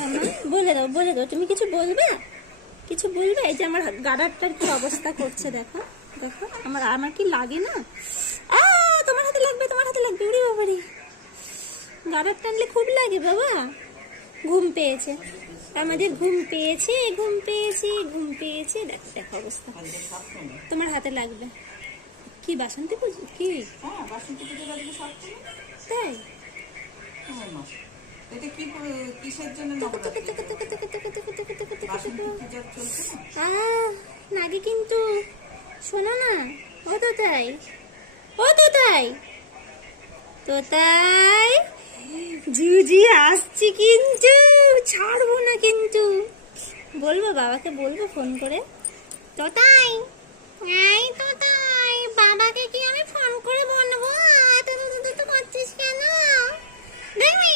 মামা বলে দাও তুমি কিছু বলবে, কিছু বলবে? এই যে আমার গাডারটার কি অবস্থা করছে দেখো, দেখো আমার কি লাগে না? তোমার হাতে লাগবে, তোমার হাতে লাগবে। উড়ি বাবারি, গাডার টানলে খুব লাগে বাবা। ঘুম পেয়েছে আমাদের, ঘুম পেয়েছে, ঘুম পেয়েছে, ঘুম পেয়েছে। দেখো দেখো অবস্থা, তোমার হাতে লাগবে। কি বাসন্তী পুজো? কি বাসন্তী পুজো লাগবে সব? তাই? এটা কি কিসের জন্য নাগে কিন্তু, শোনো না, ও তো তাই, ও তো তাই, তো তাই ঝুঝি আসছি কিন্তু ছাড়বো না কিন্তু। বলবো বাবাকে, বলবো ফোন করে। তো তাই, এই তো তাই, বাবাকে কি আমি ফোন করে বলবো? এত করছিস কেন? দেখবি